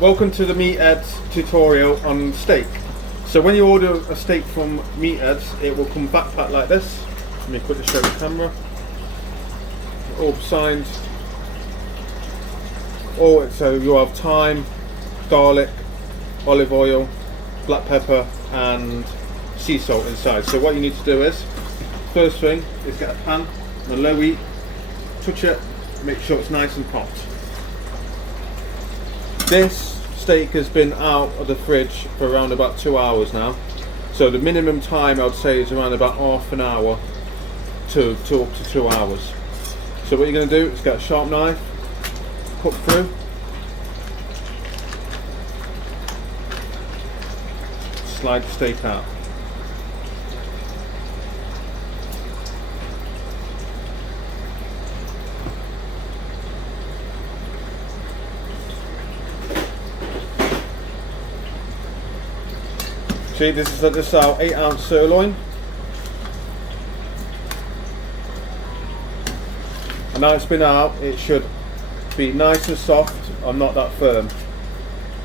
Welcome to the Meatheads tutorial on steak. So when you order a steak from Meatheads, it will come backpacked like this. Let me quickly show the camera. All signed. So you'll have thyme, garlic, olive oil, black pepper and sea salt inside. So what you need to do is, first thing is get a pan on a low heat, touch it, make sure it's nice and hot. This steak has been out of the fridge for around about 2 hours now. So the minimum time I would say is around about half an hour to up to 2 hours. So what you're going to do is get a sharp knife, cut through, slide the steak out. See, this is our 8-ounce sirloin. And now it's been out, it should be nice and soft and not that firm.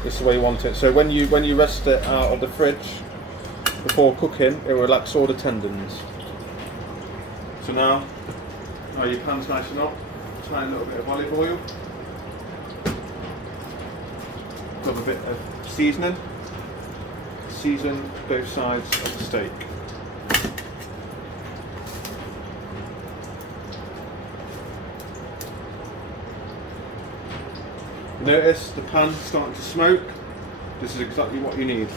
This is the way you want it. So when you rest it out of the fridge before cooking, it will relax all the tendons. So now your pan's nice and hot. Try a little bit of olive oil. Got a bit of seasoning. Season both sides of the steak. Notice the pan starting to smoke. This is exactly what you need.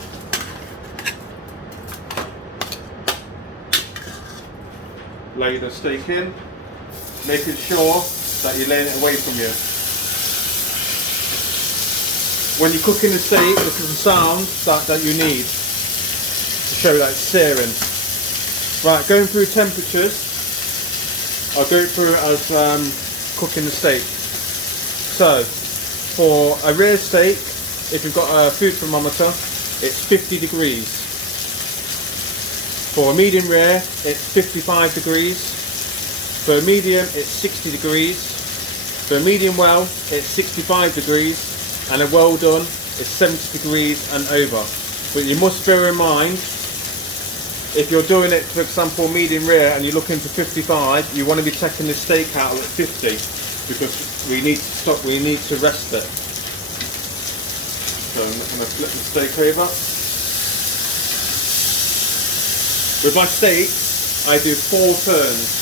Lay the steak in, making sure that you're laying it away from you. When you're cooking the steak, this is the sound that you need to show that it's searing. Right, going through temperatures, I'll go through it as cooking the steak. So, for a rare steak, if you've got a food thermometer, it's 50 degrees. For a medium rare, it's 55 degrees. For a medium, it's 60 degrees. For a medium well, it's 65 degrees. And a well done is 70 degrees and over. But you must bear in mind, if you're doing it, for example, medium rare and you're looking for 55, you want to be taking the steak out at 50 because we need to rest it. So I'm going to flip the steak over. With my steak, I do 4 turns.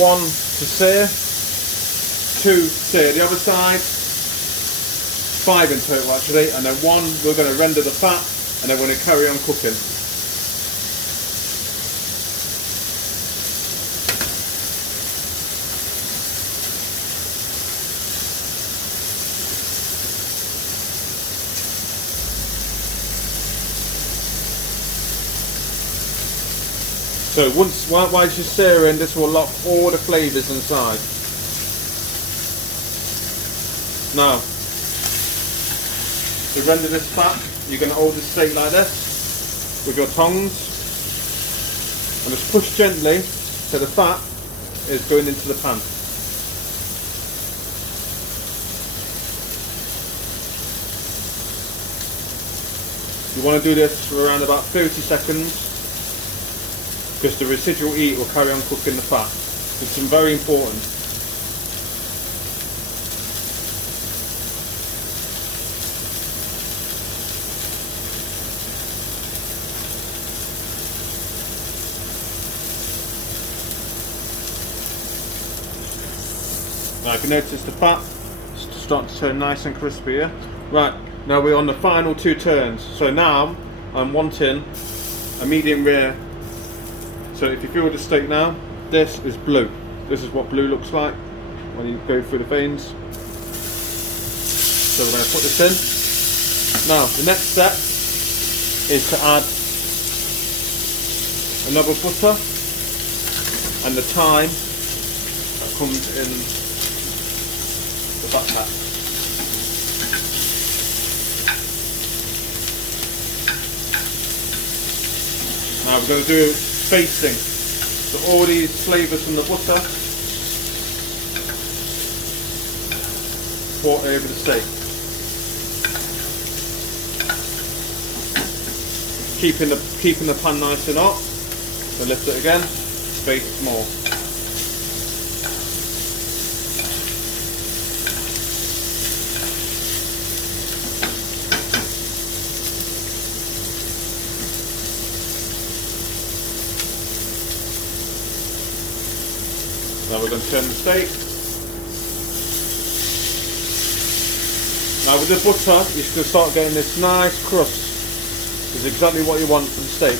1 to sear, 2 sear the other side, 5 in total actually, and then 1 we're going to render the fat, and then we're going to carry on cooking. So while you're searing, this will lock all the flavours inside. Now, to render this fat, you're going to hold the steak like this with your tongs and just push gently so the fat is going into the pan. You want to do this for around about 30 seconds because the residual heat will carry on cooking the fat. It's very important. Now you can notice the fat is starting to turn nice and crispy here. Right, now we're on the final 2 turns. So now I'm wanting a medium rare. So if you feel the steak now, this is blue. This is what blue looks like when you go through the veins. So we're going to put this in. Now the next step is to add another butter and the thyme that comes in the fat pack. Now we're going to do basting. So all these flavours from the butter pour over the steak. Keeping the pan nice and hot. So lift it again, bake it more. Now we're going to turn the steak. Now with the butter, you're going to start getting this nice crust. It's exactly what you want for the steak.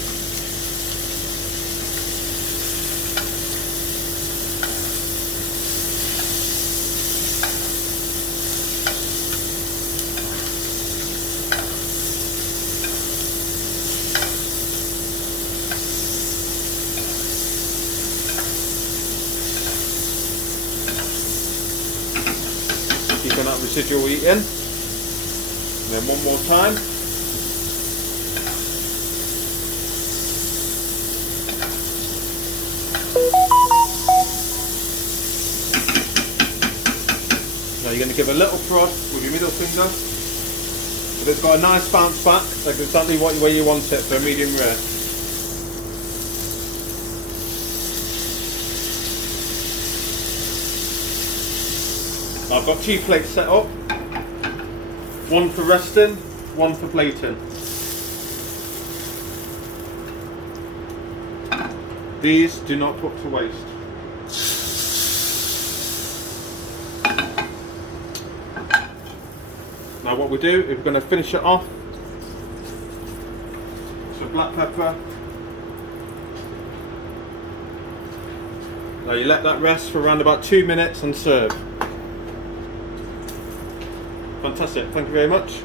Keeping that residual heat in. And then one more time. Now you're going to give a little prod with your middle finger. If it's got a nice bounce back, that's exactly where you want it for a medium rare. I've got 2 plates set up. One for resting, one for plating. These do not put to waste. Now what we do is we're going to finish it off. So black pepper. Now you let that rest for around about 2 minutes and serve. Fantastic, thank you very much.